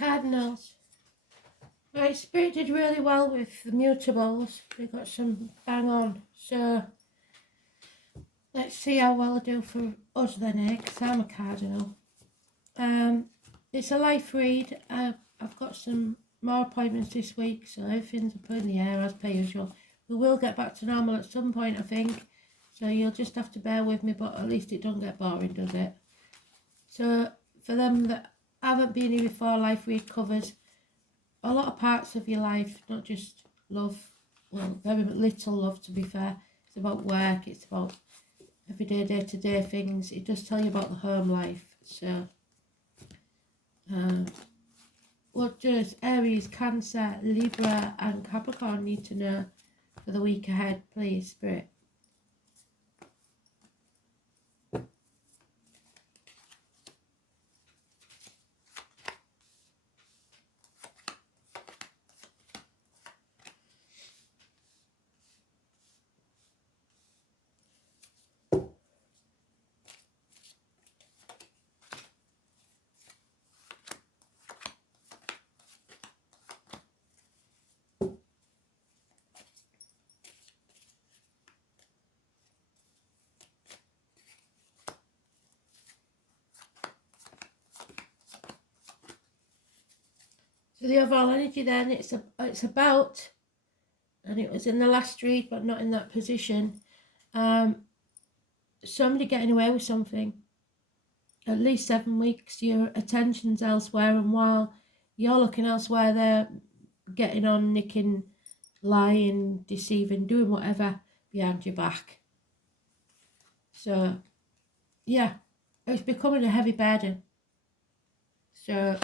Cardinals. Right, Spirit did really well with the mutables. They got some bang on. So let's see how well I do for us then, because I'm a Cardinal. It's a life read. I've got some more appointments this week, so everything's up in the air as per usual. We will get back to normal at some point, I think. So you'll just have to bear with me, but at least it doesn't get boring, does it? So for them that haven't been here before, life read covers a lot of parts of your life, not just love. Well, very little love, to be fair. It's about work, it's about everyday, day-to-day things. It does tell you about the home life. So what does Aries, Cancer, Libra and Capricorn need to know for the week ahead, please, Spirit? So the overall energy then, it's about, and it was in the last read but not in that position, somebody getting away with something. At least 7 weeks, your attention's elsewhere, and while you're looking elsewhere, they're getting on, nicking, lying, deceiving, doing whatever behind your back. So yeah, it's becoming a heavy burden. So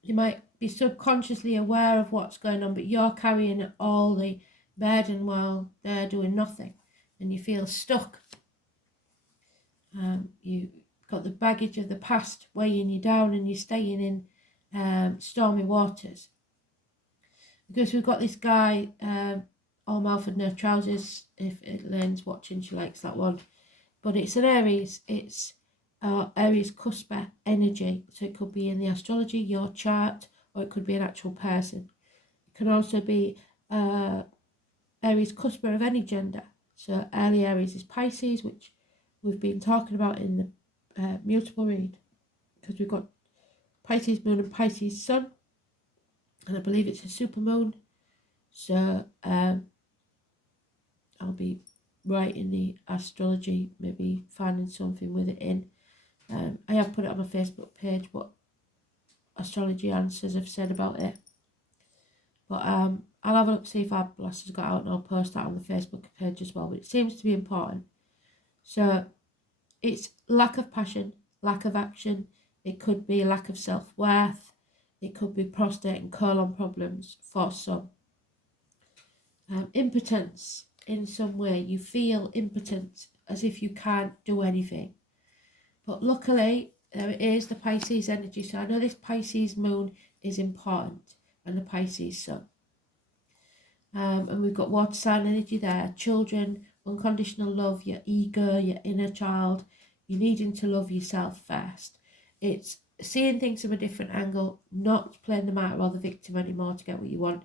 you might be subconsciously aware of what's going on, but you're carrying all the burden while they're doing nothing, and you feel stuck. You've got the baggage of the past weighing you down, and you're staying in stormy waters. Because we've got this guy, all mouth and no trousers. If Elaine's watching, she likes that one. But it's an Aries. It's Aries cusper energy. So it could be in the astrology, your chart, or it could be an actual person. It can also be Aries cusper of any gender. So early Aries is Pisces, which we've been talking about in the mutable read, because we've got Pisces moon and Pisces sun, and I believe it's a super moon. So I'll be writing the astrology, maybe finding something with it in. I have put it on my Facebook page what Astrology Answers have said about it. But I'll have a look, see if our blast has got out, and I'll post that on the Facebook page as well. But it seems to be important. So it's lack of passion, lack of action. It could be lack of self-worth. It could be prostate and colon problems for some. Impotence in some way. You feel impotent, as if you can't do anything. But luckily, there it is, the Pisces energy. So I know this Pisces moon is important, and the Pisces sun. And we've got water sign energy there. Children, unconditional love, your ego, your inner child. You needing to love yourself first. It's seeing things from a different angle, not playing the martyr or the victim anymore to get what you want.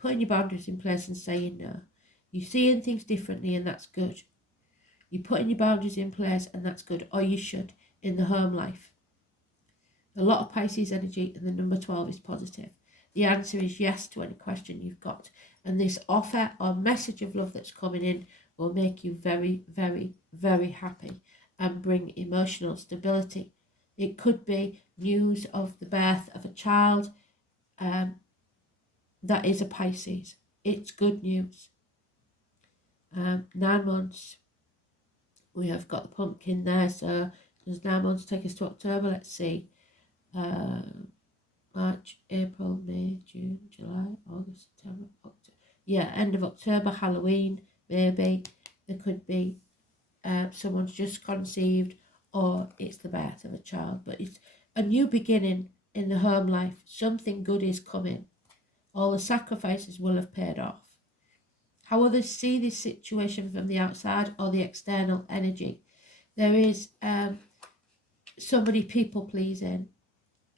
Putting your boundaries in place and saying no. You're seeing things differently, and that's good. You're putting your boundaries in place, and that's good, or you should, in the home life. A lot of Pisces energy, and the number 12 is positive. The answer is yes to any question you've got. And this offer or message of love that's coming in will make you very, very, very happy and bring emotional stability. It could be news of the birth of a child that is a Pisces. It's good news. 9 months. We have got the pumpkin there, so does 9 months take us to October? Let's see. March, April, May, June, July, August, September, October. Yeah, end of October, Halloween, maybe. There could be someone's just conceived, or it's the birth of a child. But it's a new beginning in the home life. Something good is coming. All the sacrifices will have paid off. How others see this situation from the outside or the external energy. There is somebody people pleasing.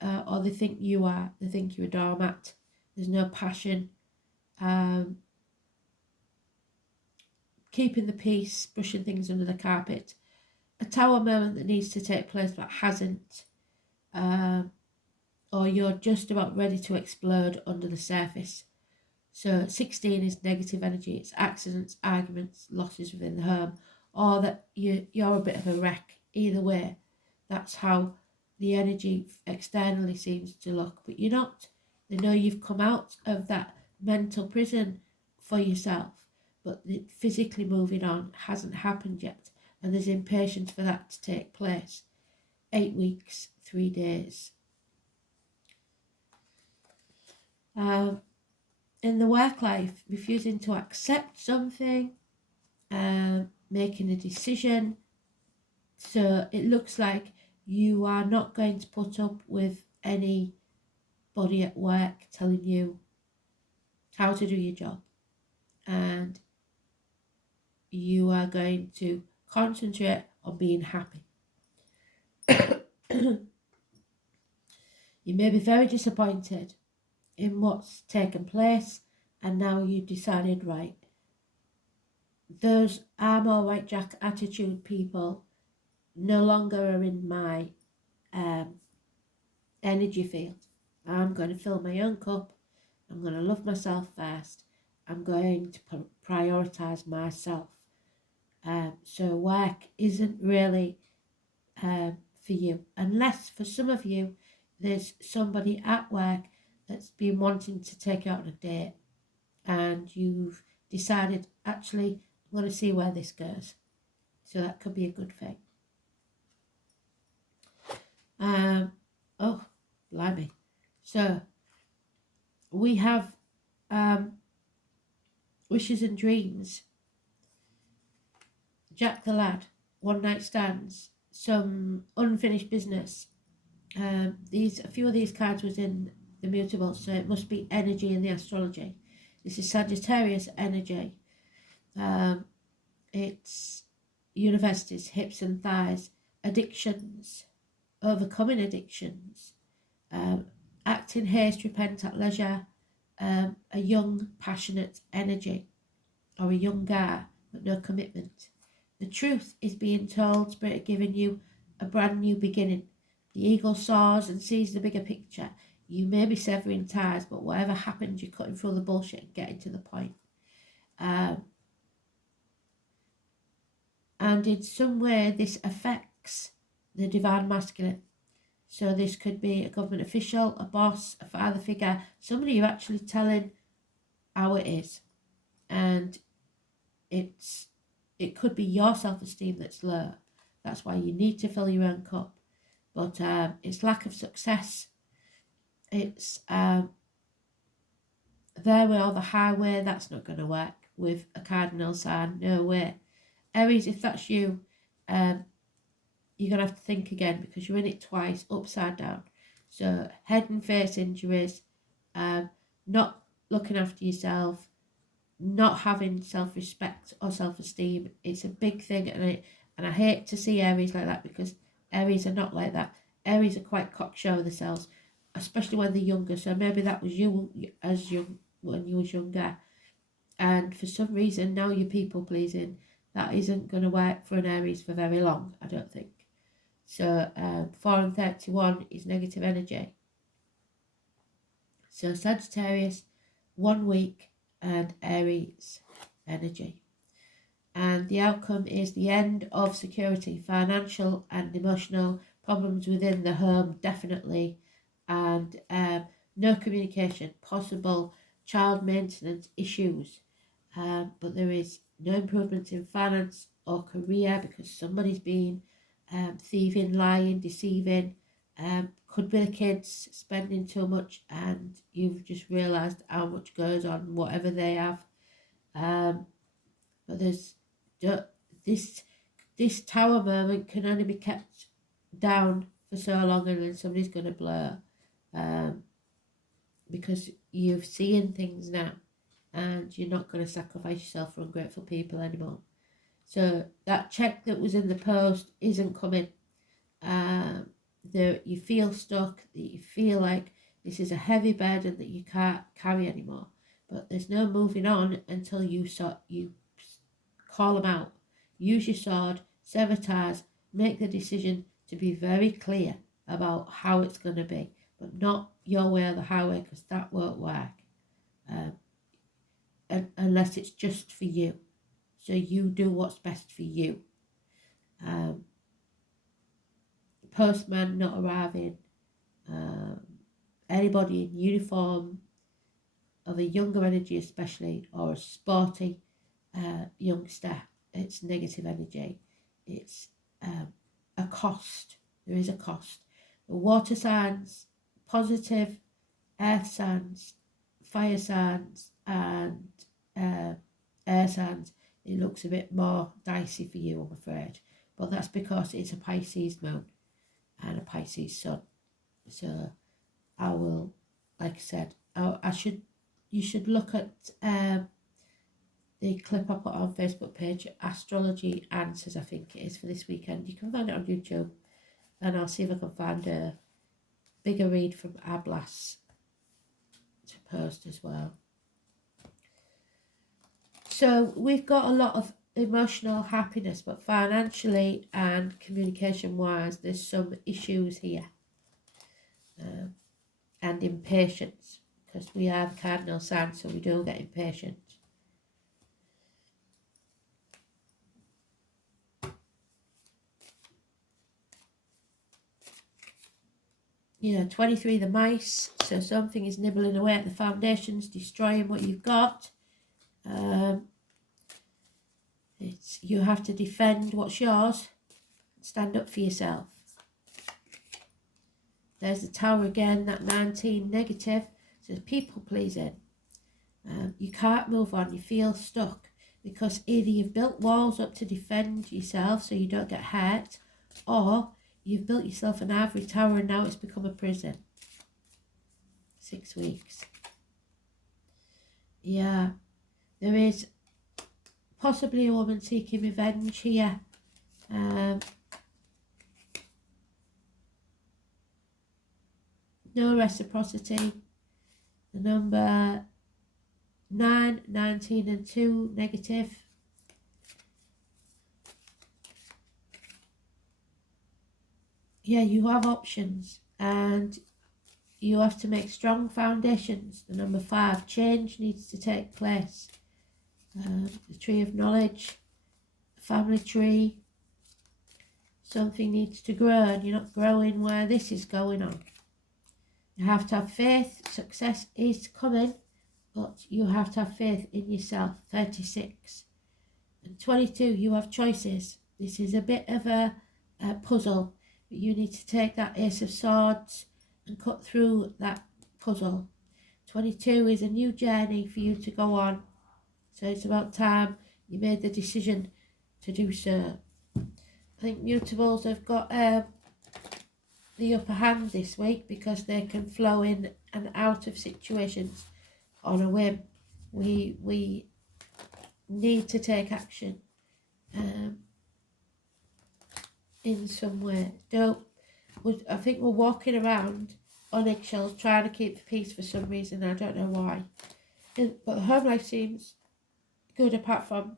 or they think you are. They think you're a doormat. There's no passion. Keeping the peace, brushing things under the carpet. A tower moment that needs to take place but hasn't. Or you're just about ready to explode under the surface. So 16 is negative energy. It's accidents, arguments, losses within the home, or that you're a bit of a wreck. Either way, that's how the energy externally seems to look. But you're not. They know you've come out of that mental prison for yourself, but physically moving on hasn't happened yet. And there's impatience for that to take place. 8 weeks, 3 days. In the work life, refusing to accept something, making a decision. So it looks like you are not going to put up with anybody at work telling you how to do your job, and you are going to concentrate on being happy. You may be very disappointed in what's taken place, and now you decided, right, those I'm all right Jack attitude people no longer are in my energy field. I'm going to fill my own cup. I'm going to love myself first. I'm going to prioritise myself. So work isn't really for you, unless for some of you there's somebody at work that's been wanting to take you out on a date, and you've decided, actually, I'm going to see where this goes. So that could be a good thing. Oh, blimey. So we have wishes and dreams. Jack the Lad, one night stands, some unfinished business. A few of these cards was in the mutable, so it must be energy in the astrology. This is Sagittarius energy. It's universities, hips and thighs, addictions, overcoming addictions, act in haste, repent at leisure, a young, passionate energy, or a young guy, but no commitment. The truth is being told, Spirit giving you a brand new beginning. The eagle soars and sees the bigger picture. You may be severing ties, but whatever happens, you're cutting through the bullshit and getting to the point. And in some way, this affects the divine masculine. So this could be a government official, a boss, a father figure, somebody you're actually telling how it is. And it could be your self-esteem that's low. That's why you need to fill your own cup. But it's lack of success. It's there with all the highway. That's not going to work with a cardinal sign. No way. Aries, if that's you, you're going to have to think again, because you're in it twice, upside down. So head and face injuries, not looking after yourself, not having self-respect or self-esteem. It's a big thing, and I hate to see Aries like that, because Aries are not like that. Aries are quite cocksure of themselves, especially when they're younger. So maybe that was you as young when you was younger, and for some reason now you're people pleasing. That isn't going to work for an Aries for very long, I don't think. So 4 and 31 is negative energy. So Sagittarius, 1 week, and Aries energy. And the outcome is the end of security, financial and emotional problems within the home, definitely, and no communication, possible child maintenance issues, but there is no improvement in finance or career, because somebody's been thieving, lying, deceiving. Could be the kids spending too much, and you've just realised how much goes on, whatever they have. But there's this tower moment can only be kept down for so long, and then somebody's going to blow, because you've seen things now, and you're not going to sacrifice yourself for ungrateful people anymore. So that check that was in the post isn't coming. that you feel stuck, that you feel like this is a heavy burden that you can't carry anymore. But there's no moving on until you call them out. Use your sword, sever ties, make the decision to be very clear about how it's going to be, but not your way or the highway, because that won't work unless it's just for you. So you do what's best for you. Postman not arriving, anybody in uniform of a younger energy especially, or a sporty youngster, it's negative energy. It's a cost. There is a cost. The water signs, positive, earth signs, fire signs, and air signs, it looks a bit more dicey for you, I'm afraid. But that's because it's a Pisces moon and a Pisces sun. So I will, like I said, you should look at the clip I put on Facebook page, Astrology Answers, I think it is, for this weekend. You can find it on YouTube, and I'll see if I can find a bigger read from Ablas to post as well. So we've got a lot of emotional happiness, but financially and communication wise there's some issues here, and impatience, because we are the cardinal sign, so we do get impatient. You know, 23, the mice, so something is nibbling away at the foundations, destroying what you've got. You have to defend what's yours, stand up for yourself. There's the Tower again, that 19 negative, so it's people pleasing. You can't move on, you feel stuck, because either you've built walls up to defend yourself so you don't get hurt, or you've built yourself an ivory tower and now it's become a prison. 6 weeks. Yeah, there is possibly a woman seeking revenge here. No reciprocity. The number 9, 19 and 2, negative. Yeah, you have options and you have to make strong foundations. The number 5, change needs to take place. The tree of knowledge, family tree, something needs to grow and you're not growing where this is going on. You have to have faith, success is coming, but you have to have faith in yourself. 36. And 22, you have choices. This is a bit of a puzzle, but you need to take that Ace of Swords and cut through that puzzle. 22 is a new journey for you to go on. So it's about time you made the decision to do so. I think mutables have got the upper hand this week because they can flow in and out of situations on a whim. We need to take action in some way. I think we're walking around on eggshells trying to keep the peace for some reason. I don't know why. But the home life seems good apart from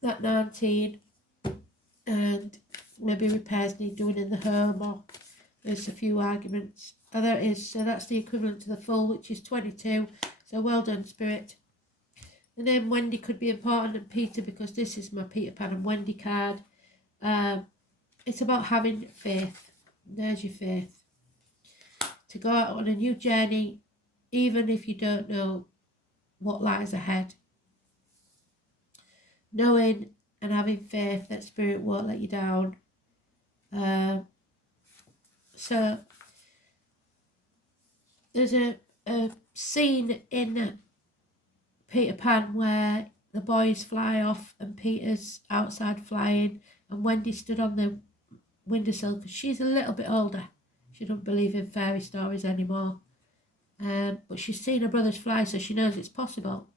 that 19, and maybe repairs need doing in the home, or there's a few arguments. Oh, there it is. So that's the equivalent to the full, which is 22. So well done, Spirit. The name Wendy could be important, and Peter, because this is my Peter Pan and Wendy card. It's about having faith. There's your faith. To go out on a new journey, even if you don't know what lies ahead. Knowing and having faith that Spirit won't let you down. So there's a scene in Peter Pan where the boys fly off and Peter's outside flying and Wendy stood on the windowsill because she's a little bit older. She doesn't believe in fairy stories anymore. But she's seen her brothers fly, so she knows it's possible.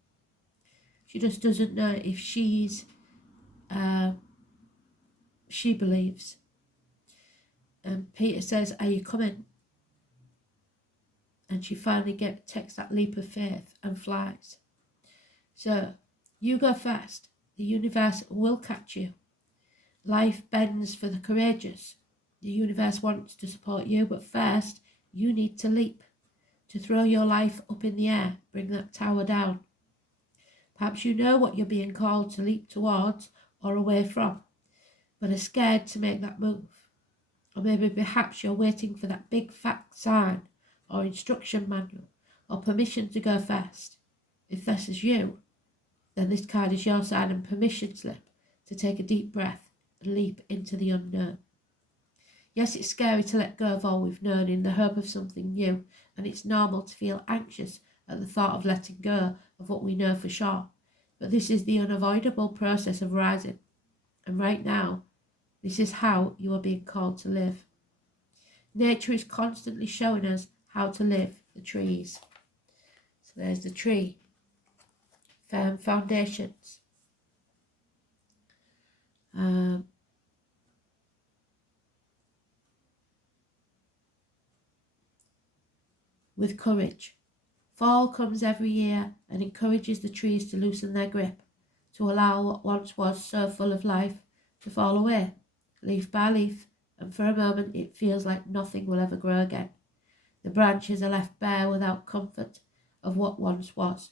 She just doesn't know if she believes. And Peter says, are you coming? And she finally takes that leap of faith and flies. So you go first. The universe will catch you. Life bends for the courageous. The universe wants to support you, but first you need to leap, to throw your life up in the air, bring that tower down. Perhaps you know what you're being called to leap towards or away from, but are scared to make that move. Or maybe perhaps you're waiting for that big fat sign or instruction manual or permission to go first. If this is you, then this card is your sign and permission slip to take a deep breath and leap into the unknown. Yes, it's scary to let go of all we've known in the hope of something new, and it's normal to feel anxious at the thought of letting go of what we know for sure. But this is the unavoidable process of rising. And right now, this is how you are being called to live. Nature is constantly showing us how to live. The trees. So there's the tree. Firm foundations. With courage. Fall comes every year and encourages the trees to loosen their grip, to allow what once was so full of life to fall away, leaf by leaf, and for a moment it feels like nothing will ever grow again. The branches are left bare without comfort of what once was.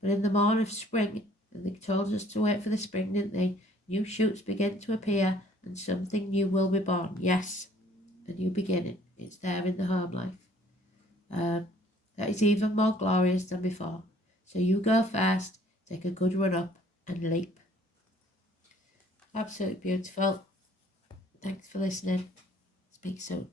But in the morn of spring, and they told us to wait for the spring, didn't they? New shoots begin to appear and something new will be born. Yes, a new beginning. It's there in the home life. That is even more glorious than before. So you go first, take a good run up and leap. Absolutely beautiful. Thanks for listening. Speak soon.